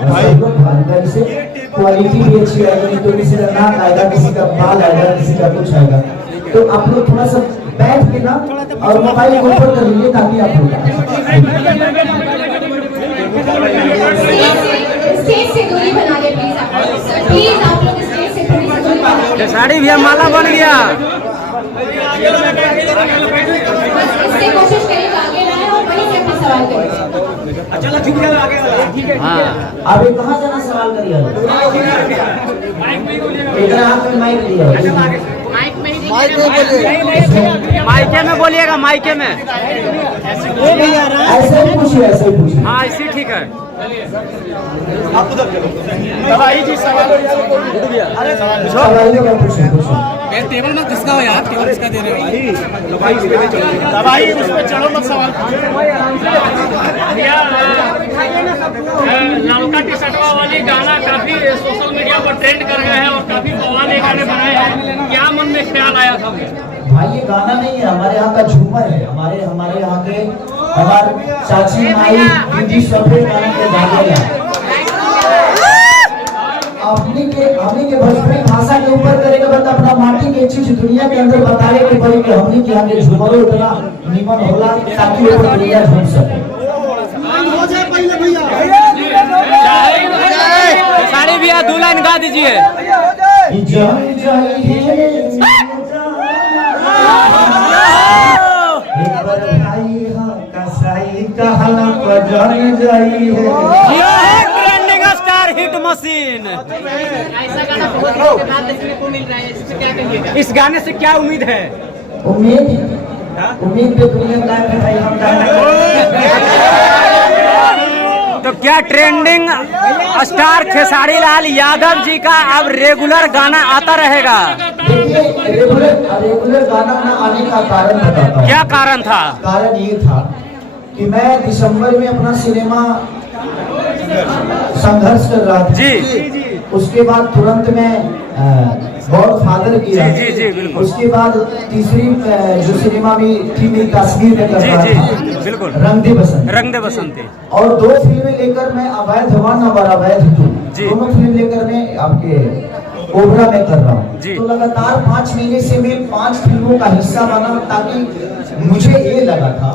से क्वालिटी भी अच्छी आएगी, तो किसी का नाक आएगा, किसी का बाल आएगा, किसी का कुछ आएगा। तो आप लोग थोड़ा सा बैठ के ना और मोबाइल को ऊपर कर लीजिए ताकि आप लोग स्टेज से दूरी बना ले प्लीज आप लोग स्टेज से थोड़ी सी दूरी बना ले। साड़ी भी माला बन गया। इससे कोशिश करें आगे रहें और वहीं से अपने सवाल करें। चलो ठीक है, आगे हाँ। अभी कहाँ जाना सवाल करिए। इतना हाथ में माइक दिया, माइके में बोलिएगा, माइके में। ऐसे ही पूछिए, ऐसे ही पूछिए। हाँ इसी ठीक है। आप उधर दवाई जी सवाल सवाल का पूछिए। टेबल मत किसका हो यार, टेबल किसका दे रहे हो दवाई उस पे चढ़ो मत सवाल। ललका टी शर्टवा वाली गाना काफी सोशल मीडिया पर ट्रेंड कर गए हैं और काफी बवाल गाने बनाए हैं, क्या मन में ख्याल आया था? भाई ये गाना नहीं है, हमारे यहाँ का झूमर है। हमारे यहाँ के हमारे चाची माई दीदी सफेद गाने के गाने हैं। अपनी के भोजपुरी भाषा के ऊपर करेगा, बट अपना माटी के चीज दुनिया के अंदर बताए के पड़ी कि हमनी के यहाँ के झूमर इतना निमन होला ताकि वो दुनिया झूम सके। साड़ी भी दो लाइन गा दीजिए। Trending star hit machine. ऐसा गाना बहुत बाद देखने को मिल रहा है, इसमें क्या कहिएगा? इस गाने से क्या उम्मीद है? उम्मीद पे दुनिया का है भाई, हम तो क्या ट्रेंडिंग स्टार खेसारी लाल यादव जी का अब रेगुलर गाना आता रहेगा? देखिए रेगुलर गाना ना आने का कारण बताता हूँ। क्या कारण था? कारण ये था कि मैं दिसंबर में अपना सिनेमा संघर्ष कर रहा था जी। उसके बाद तुरंत मैं गॉड फादर किया। जी बिल्कुल। उसके बाद तीसरी जो सिनेमा में थी मेरी कश्मीर में कर रहा था, बिल्कुल रंग दे बसंती। और 2 फिल्में लेकर मैं अवैध 1 और अवैध 2 दोनों फिल्म लेकर मैं आपके ओबरा में कर रहा हूँ। तो लगातार 5 महीने से मैं 5 फिल्मों का हिस्सा बना, ताकि मुझे ये लगा था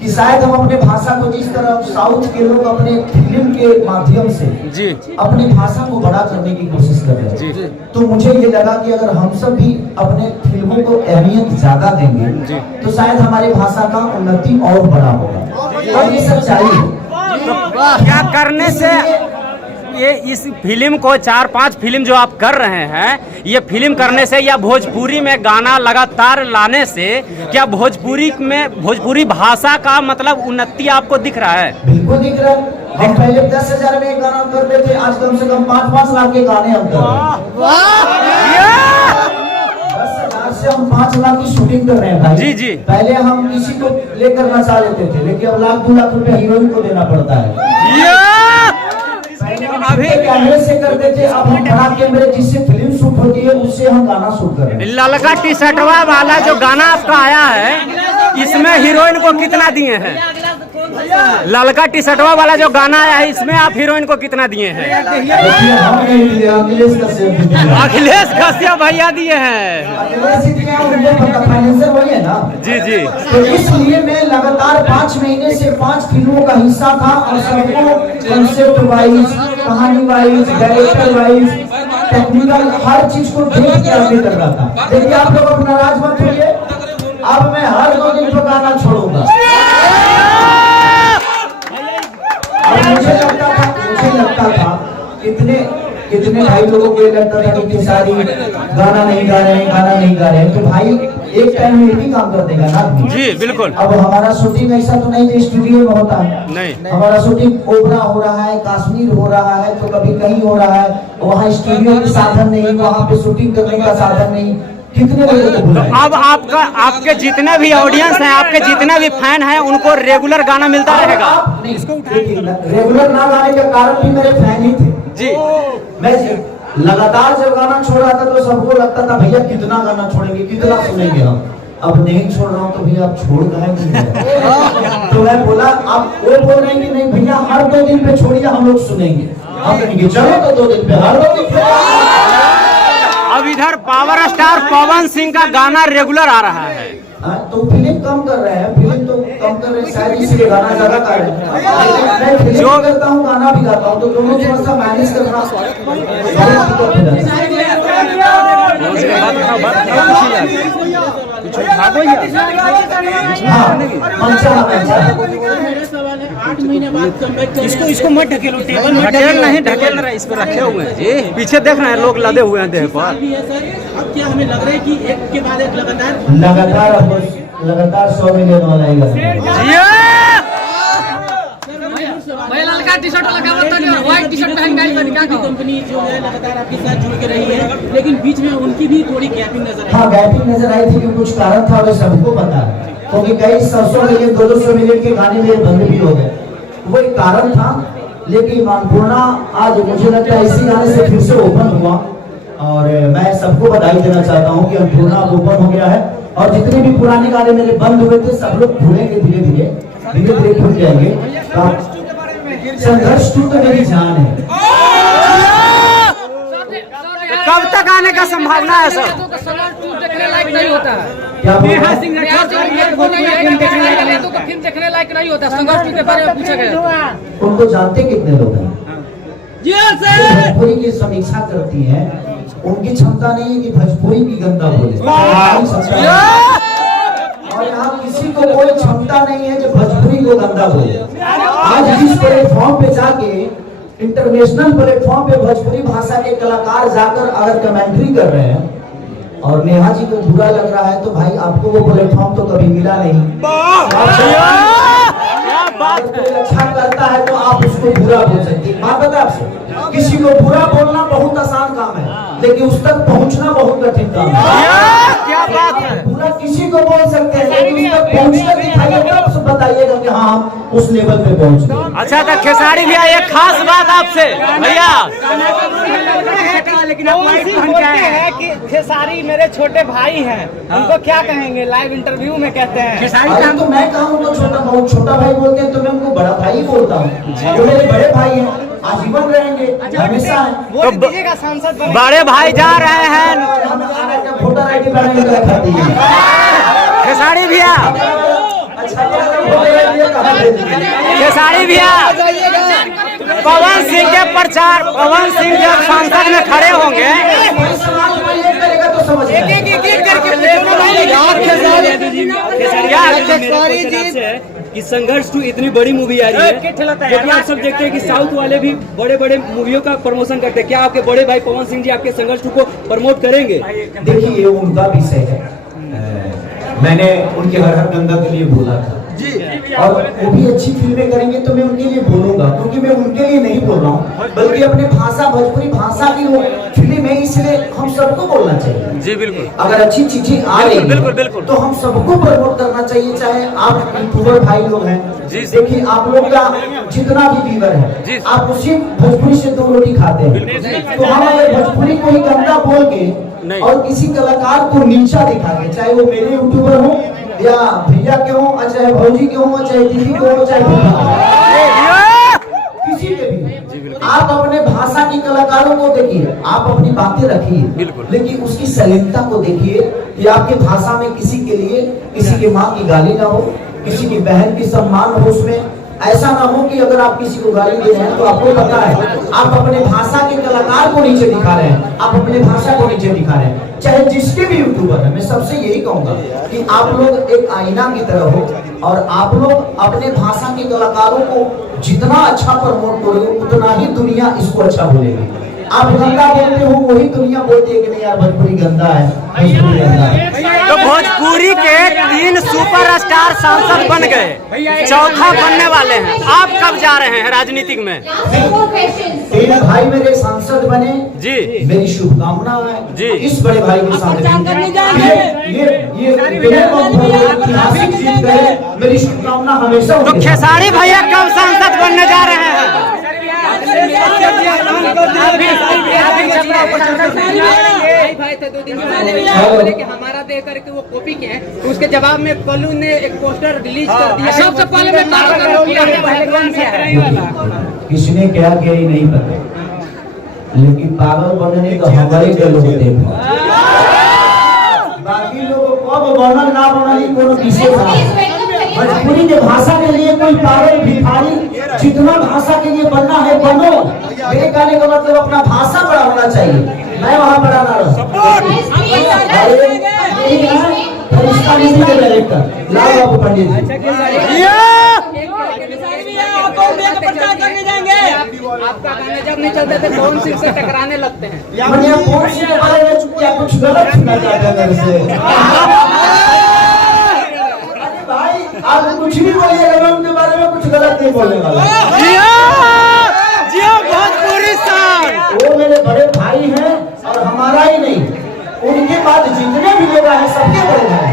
कि शायद हम अपने भाषा को जिस तरह साउथ के लोग अपने फिल्म के माध्यम से जी अपनी भाषा को बड़ा करने की कोशिश कर रहे हैं, तो मुझे ये लगा कि अगर हम सब भी अपने फिल्मों को अहमियत ज्यादा देंगे तो शायद हमारी भाषा का उन्नति और बड़ा होगा। और ये सब चाहिए। तो क्या करने से ये इस फिल्म को 4-5 फिल्म जो आप कर रहे हैं, ये फिल्म करने से या भोजपुरी में गाना लगातार लाने से क्या भोजपुरी भाषा का मतलब उन्नति आपको दिख रहा है? बिल्कुल दिख रहा है। हम पहले 10,000 में गाना करते थे, आज कम से कम 5-5 लाख के गाने हम कर रहे हैं। 10,000 से हम 5 लाख की शूटिंग कर रहे हैं भाई। जी। पहले हम किसी को लेकर नचा लेते थे, लेकिन अब 1-2 लाख रुपया हीरोइन को देना पड़ता है। अभी कैमरे से करते थे, अब हम बड़ा कैमरे जिससे फिल्म शूट होती है उससे हम गाना शूट कर रहे हैं। ललका टी शर्टवा वाला जो गाना आपका आया है, इसमें हीरोइन को कितना दिए हैं? ललका टी शर्टवा वाला जो गाना आया है, इसमें आप हीरोइन को कितना दिए हैं? अखिलेश कश्यप भैया दिए हैं। जी। तो इसलिए मैं लगातार 5 महीने से 5 फिल्मों का हिस्सा था और सबको कंसेप्ट वाइज, कहानी वाइज, डायरेक्टर वाइज, टेक्निकल हर चीज को देख के आगे कर रहा था। देखिए आप लोग अपना राज मत होइए, अब मैं हर 2 दिन पर गाना छोड़ूंगा। मुझे लगता था कितने भाई लोगों को ये लगता था कि खेसारी गाना नहीं गा रहे हैं, तो भाई एक टाइम में भी काम कर देगा ना आदमी। जी बिल्कुल। अब हमारा शूटिंग ऐसा तो नहीं स्टूडियो में होता है, नहीं। हमारा शूटिंग ओबरा हो रहा है, कश्मीर हो रहा है, तो कभी कहीं हो रहा है, वहाँ स्टूडियो के साधन नहीं, वहाँ पे शूटिंग करने का साधन नहीं। कितने लोगों को बुलाएं? अब आपके जितने भी ऑडियंस हैं, आपके जितने भी फैन हैं, उनको रेगुलर गाना मिलता रहेगा? रेगुलर ना गाने का कारण भी मेरे फैन ही थे जी। मैं लगातार जब गाना छोड़ रहा था तो सबको लगता था भैया कितना गाना छोड़ेंगे, कितना सुनेंगे हम। अब नहीं छोड़ रहा हूँ तो भैया आप छोड़ कहे नहीं। तो मैं बोला आप वो बोल रहे हैं कि नहीं भैया हर 2 दिन पे छोड़िए हम लोग सुनेंगे। हम कहेंगे चलो तो 2 दिन पे हर 2 दिन पे। अब इधर पावर स्टार पवन सिंह का गाना रेगुलर आ रहा है। तो फिल्म कम कर रहे हैं, फिल्म तो कम कर रहे हैं शायद इसलिए गाना ज्यादा कर रहे हैं। मैं फिल्म भी करता हूँ गाना भी गाता हूँ तो दोनों थोड़ा सा मैनेज करना। इसको मत ढकेलो, टेबल मत ढकेल नहीं ढकेल रहे, इसको रखे हुए हैं जी। पीछे देख रहे हैं लोग लदे हुए हैं देह पर। अब क्या हमें लग रहा है कि एक के बाद एक लगातार 100 मिलियन वाला ही भाई लड़का टी शर्ट लगा हुआ था और व्हाइट टी शर्ट पहन के क्या कंपनी जो है लगातार आपके साथ जुड़ के रही है, लेकिन बीच में उनकी भी थोड़ी गैपिंग नजर आई। हाँ गैपिंग नजर आई थी कि कुछ कारण था, वो सबको पता है क्योंकि कई 100 मिलियन 200 मिलियन के गाने मेरे बंद भी हो गए, वो एक कारण था। लेकिन अन्नपूर्णा आज मुझे लगता है इसी गाने से फिर से ओपन हुआ और मैं सबको बधाई देना चाहता हूँ कि अन्नपूर्णा ओपन हो गया है और जितने भी पुराने गाने मेरे बंद हुए थे सब लोग खुलेंगे धीरे धीरे खुल जाएंगे। संघर्ष 2 तो मेरी जान है। कब तक आने का संभावना है सर? देखने लायक नहीं होता है, क्या फिल्म देखने लायक नहीं होता। संघर्ष के बारे में पूछा गया, उनको जानते कितने लोग हैं भोजपुरी की समीक्षा करती है, उनकी क्षमता नहीं है कि भोजपुरी की गंदा बोले। और यहाँ किसी को कोई क्षमता नहीं है जो भोजपुरी को गंदा बोले। आज जिस प्लेटफॉर्म पे जाके इंटरनेशनल प्लेटफॉर्म पे भोजपुरी भाषा के कलाकार जाकर अगर कमेंट्री कर रहे हैं और नेहा जी को बुरा लग रहा है तो भाई आपको वो प्लेटफॉर्म तो कभी मिला नहीं। कोई अच्छा करता है तो आप उसको बुरा बोल सकते हैं। बात बता आपसे, किसी को बुरा बोलना बहुत आसान काम है लेकिन उस तक पहुंचना बहुत कठिन काम है। क्या बात है? बुरा किसी को बोल सकते हैं लेकिन उस तक पहुंचकर दिखाइए तब बताइएगा कि हाँ हम उस लेवल पे पहुंच गए। अच्छा तो खेसारी भैया एक खास बात आपसे भैया, लेकिन है कि खेसारी मेरे छोटे भाई हैं, उनको क्या कहेंगे? लाइव इंटरव्यू में कहते हैं अरे तो मैं कहूँ तो छोटा भाई बोलते हैं तो मैं उनको बड़ा भाई बोलता हूँ। जो मेरे बड़े भाई हैं आजीवन रहेंगे, हमेशा है। वोट दीजिएगा, सांसद बने। बड़े भाई जा रहे हैं वोटर ID बनाने का खाती है खेसारी भैया। खेसारी भैया पवन सिंह के प्रचार, पवन सिंह जब संसद में खड़े होंगे कि संघर्ष 2 इतनी बड़ी मूवी आ रही है, क्योंकि आप सब देखते हैं कि साउथ वाले भी बड़े बड़े मूवियों का प्रमोशन करते हैं। क्या आपके बड़े भाई पवन सिंह जी आपके संघर्ष 2 को प्रमोट करेंगे? देखिए ये उनका विषय है, मैंने उनके हर हर गंगा के लिए बोला था जी, और वो भी अच्छी फिल्में करेंगे तो मैं उनके लिए बोलूंगा क्योंकि मैं उनके लिए नहीं बोल रहा हूँ बल्कि अपने भाषा भोजपुरी भाषा की वो फिल्म है, इसलिए हम सबको बोलना चाहिए जी। बिल्कुल, अगर अच्छी चीजें आ रही है तो हम सबको प्रमोट करना चाहिए, चाहे आप यूट्यूबर भाई लोग हैं। देखिए आप लोग का जितना भी व्यूअर है आप उसी भोजपुरी से 2 रोटी खाते हैं, तो हम अगर भोजपुरी को ही गंदा बोल के और किसी कलाकार को नीचा दिखा के, चाहे वो मेरे यूट्यूबर हो या भैया के हो, चाहे भौजी के हो, चाहे दीदी के हो, चाहे किसी के भी, आप अपने भाषा की कलाकारों को देखिए, आप अपनी बातें रखिए लेकिन उसकी सलीमता को देखिए कि आपकी भाषा में किसी के लिए किसी की माँ की गाली ना हो, किसी की बहन की सम्मान हो, उसमें ऐसा ना हो कि अगर आप किसी को गाली दे रहे हैं तो आपको पता है आप अपने भाषा के कलाकार को नीचे दिखा रहे हैं, आप अपने भाषा को नीचे दिखा रहे हैं, चाहे जिसके भी यूट्यूबर है। मैं सबसे यही कहूंगा कि आप लोग एक आईना की तरह हो और आप लोग अपने भाषा के कलाकारों को जितना अच्छा प्रमोट करोगे उतना ही दुनिया इसको अच्छा बोलेगी। आप गंदा बोलते हो वही दुनिया बोलती है कि नहीं यार भोजपुरी गंदा है, भोजपुरी गंदा है। तो भोजपुरी के 3 सुपरस्टार सांसद बन गए, चौथा बनने वाले हैं, आप कब जा रहे हैं राजनीतिक में? 3 भाई मेरे सांसद बने जी, मेरी शुभकामना है जी। इस बड़े भाई के साथ ऐतिहासिक जीत गए, मेरी शुभकामना हमेशा। तो खेसारी भैया कब सांसद बनने जा रहे हैं? लाइव आए थे 2 दिन पहले, बोले कि हमारा देख करके वो कॉपी के हैं, तो उसके जवाब में कल्लू ने एक पोस्टर रिलीज कर दिया। सबसे पहले मैं किसने क्या किया ही नहीं पता, लेकिन पागल बनने तो हमारे के लोग देखो, बाकी लोग कब बनल ना बनल ही कोनो विशेष है। भोजपुरी के भाषा के लिए कोई पागल भिखारी जितना भाषा के लिए बनना है बनो, मेरे कहने का मतलब अपना भाषा बड़ा होना चाहिए, मैं वहाँ बड़ा ना रहूं। डायरेक्टर लाल बाबू पंडित आपका गाना जब नहीं चलते थे पवन सिंह से टकराने लगते हैं। मैंने पवन सिंह के बारे में क्या कुछ गलत सुना जाता है मेरे से? अरे भाई आप कुछ भी बोलिएगा, मैं उनके बारे में कुछ गलत नहीं बोलने वाला। भोजपुरी सॉन्ग वो मेरे बड़े भाई हैं और हमारा ही नहीं, उनके बाद जितने भी लोग हैं सबके बड़े भाई।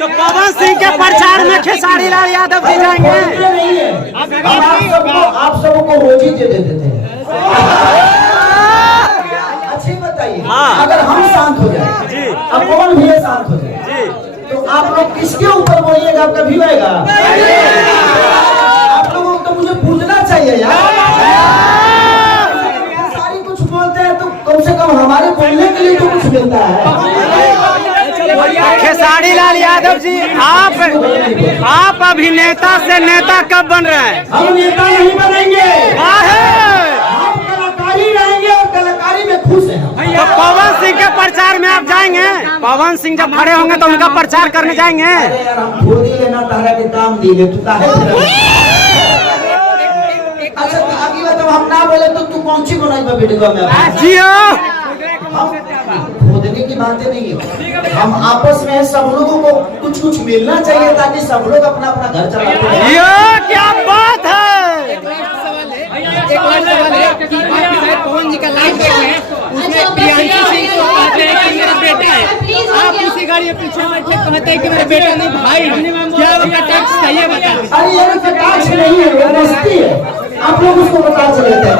तो पवन सिंह के प्रचार में खेसारी लाल यादव भी जाएंगे। नहीं है, आप सबको रोजी दे देते थे। अच्छी बताइए, अगर हम शांत हो जाए, अब कौन भी शांत हो जाए, तो आप लोग किसके ऊपर बोलिएगा? आपका व्यू आएगा? आप लोगों को तो मुझे पूछना चाहिए यार। सारी कुछ बोलते हैं तो कम से कम हमारे बोलने के लिए तो कुछ मिलता है। खेसारी लाल यादव जी, आप अभिनेता से नेता कब बन रहे हैं? हम नेता नहीं बनेंगे, हम कलाकारी रहेंगे और कलाकारी में खुश हैं। तो पवन सिंह के प्रचार में आप जाएंगे? पवन सिंह जब खड़े होंगे तो उनका प्रचार करने जाएंगे? अरे यार हम खुद ही लेना तारा के काम दिए, तू काहे? अच्छा तो आगे बताओ, हम ना बोले तो तू कौन सी बनाई वीडियो में? जियो खोदने की बातें नहीं है, हम आपस में सब लोगों को कुछ कुछ मिलना चाहिए ताकि सब लोग अपना अपना घर चला सकें। ये क्या बात है? एक और सवाल है कि आप पवन जी का लाइव देख रहे हैं, उसमें प्रियांशु सिंह को कहते हैं कि मेरा बेटा है, आप उसी गाड़ी में पीछे बैठे कहते हैं कि मेरा बेटा नहीं भाई है, क्या उनका टैक्स चाहिए बता? अरे ये टैक्स नहीं है, वो मस्ती है, आप लोग उसको बता चलते हैं।